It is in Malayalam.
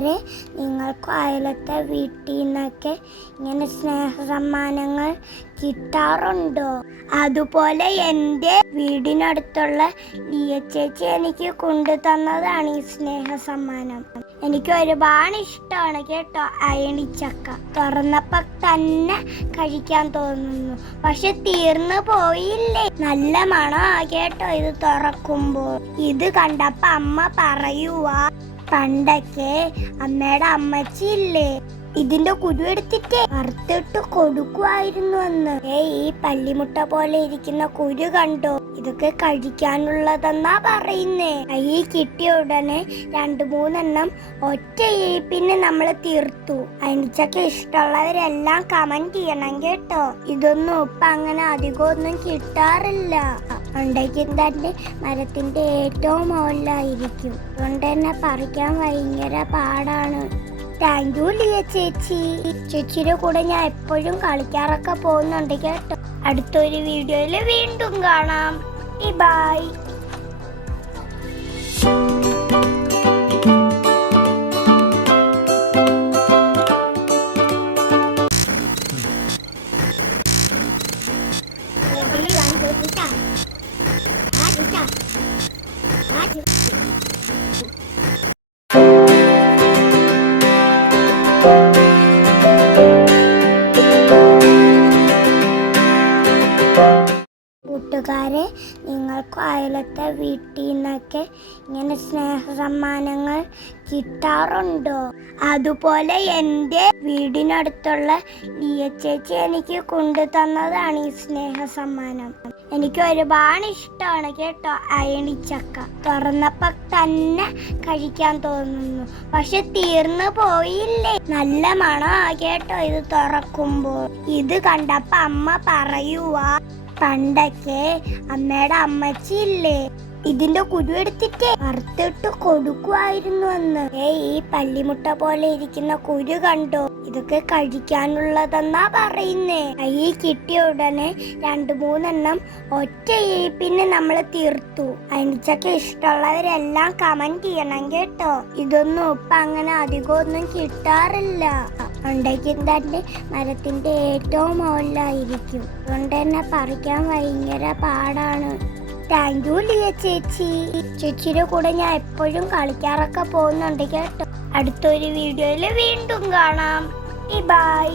കൂട്ടുകാരെ, നിങ്ങൾക്ക് അയലത്തെ വീട്ടിൽ നിന്നൊക്കെ ഇങ്ങനെ സ്നേഹ സമ്മാനങ്ങൾ കിട്ടാറുണ്ടോ? അതുപോലെ എൻ്റെ വീടിനടുത്തുള്ള ലിയ ചേച്ചി എനിക്ക് കൊണ്ടു തന്നതാണ് ഈ സ്നേഹ സമ്മാനം. എനിക്ക് ഒരുപാട് ഇഷ്ടമാണ് കേട്ടോ അയണിച്ചക്ക. തുറന്നപ്പോ തന്നെ കഴിക്കാൻ തോന്നുന്നു. പക്ഷെ തീർന്നു പോയില്ലേ. നല്ല മണമാ കേട്ടോ ഇത് തുറക്കുമ്പോൾ. ഇത് കണ്ടപ്പോ അമ്മ പറയുവാ, പണ്ടൊക്കെ അമ്മയുടെ അമ്മച്ചി ഇല്ലേ, ഇതിന്റെ കുരു എടുത്തിട്ട് വറുത്തിട്ട് കൊടുക്കുമായിരുന്നു എന്ന്. ഈ പള്ളിമുട്ട പോലെ ഇരിക്കുന്ന കുരു കണ്ടോ? ഇതൊക്കെ കഴിക്കാനുള്ളതെന്നാ പറയുന്നേ. ഈ കിട്ടിയ ഉടനെ 2-3 ഒറ്റ പിന്നെ നമ്മള് തീർത്തു. അയണിച്ചക്ക ഇഷ്ടമുള്ളവരെല്ലാം കമന്റ് ചെയ്യണം കേട്ടോ. ഇതൊന്നും ഇപ്പൊ അങ്ങനെ അധികമൊന്നും കിട്ടാറില്ല. ഉണ്ടെങ്കിൽ തന്നെ മരത്തിന്റെ ഏറ്റവും മുകളിലായിരിക്കും. അതുകൊണ്ട് തന്നെ പറിക്കാൻ ഭയങ്കര പാടാണ്. താങ്ക് യു ലിയ ചേച്ചി. ചേച്ചിയുടെ കൂടെ ഞാൻ എപ്പോഴും കളിക്കാറൊക്കെ പോകുന്നുണ്ട് കേട്ടോ. അടുത്തൊരു വീഡിയോയിൽ വീണ്ടും കാണാം. ബൈ. കൂട്ടുകാരെ, നിങ്ങൾക്ക് അയലത്തെ വീട്ടിൽ നിന്നൊക്കെ ഇങ്ങനെ സ്നേഹ സമ്മാനങ്ങൾ കിട്ടാറുണ്ടോ? അതുപോലെ എൻ്റെ വീടിനടുത്തുള്ള ലിയ ചേച്ചി എനിക്ക് കൊണ്ടു തന്നതാണ് ഈ സ്നേഹ സമ്മാനം. എനിക്ക് ഒരുപാട് ഇഷ്ടമാണ് കേട്ടോ അയണിച്ചക്ക. തുറന്നപ്പോ തന്നെ കഴിക്കാൻ തോന്നുന്നു. പക്ഷെ തീർന്നു പോയില്ലേ. നല്ല മണമാ കേട്ടോ ഇത് തുറക്കുമ്പോൾ. ഇത് കണ്ടപ്പോ അമ്മ പറയുവാ, പണ്ടൊക്കെ അമ്മയുടെ അമ്മച്ചി ഇല്ലേ, ഇതിന്റെ കുരു എടുത്തിട്ട് വറുത്തിട്ട് കൊടുക്കുമായിരുന്നു എന്ന്. ഈ പള്ളിമുട്ട പോലെ ഇരിക്കുന്ന കുരു കണ്ടോ? ഇതൊക്കെ കഴിക്കാനുള്ളതെന്നാ പറയുന്നേ. ഈ കിട്ടിയ ഉടനെ 2-3 ഒറ്റ പിന്നെ നമ്മള് തീർത്തു. അയണിച്ചക്ക ഇഷ്ടമുള്ളവരെല്ലാം കമന്റ് ചെയ്യണം കേട്ടോ. ഇതൊന്നും ഇപ്പൊ അങ്ങനെ അധികമൊന്നും കിട്ടാറില്ല. ഉണ്ടെങ്കിൽ തന്നെ മരത്തിന്റെ ഏറ്റവും മുകളിലായിരിക്കും. അതുകൊണ്ട് തന്നെ പറിക്കാൻ ഭയങ്കര പാടാണ്. താങ്ക് യു ലിയ ചേച്ചി. ചേച്ചിയുടെ കൂടെ ഞാൻ എപ്പോഴും കളിക്കാറൊക്കെ പോകുന്നുണ്ട് കേട്ടോ. അടുത്തൊരു വീഡിയോയിൽ വീണ്ടും കാണാം. ബൈ.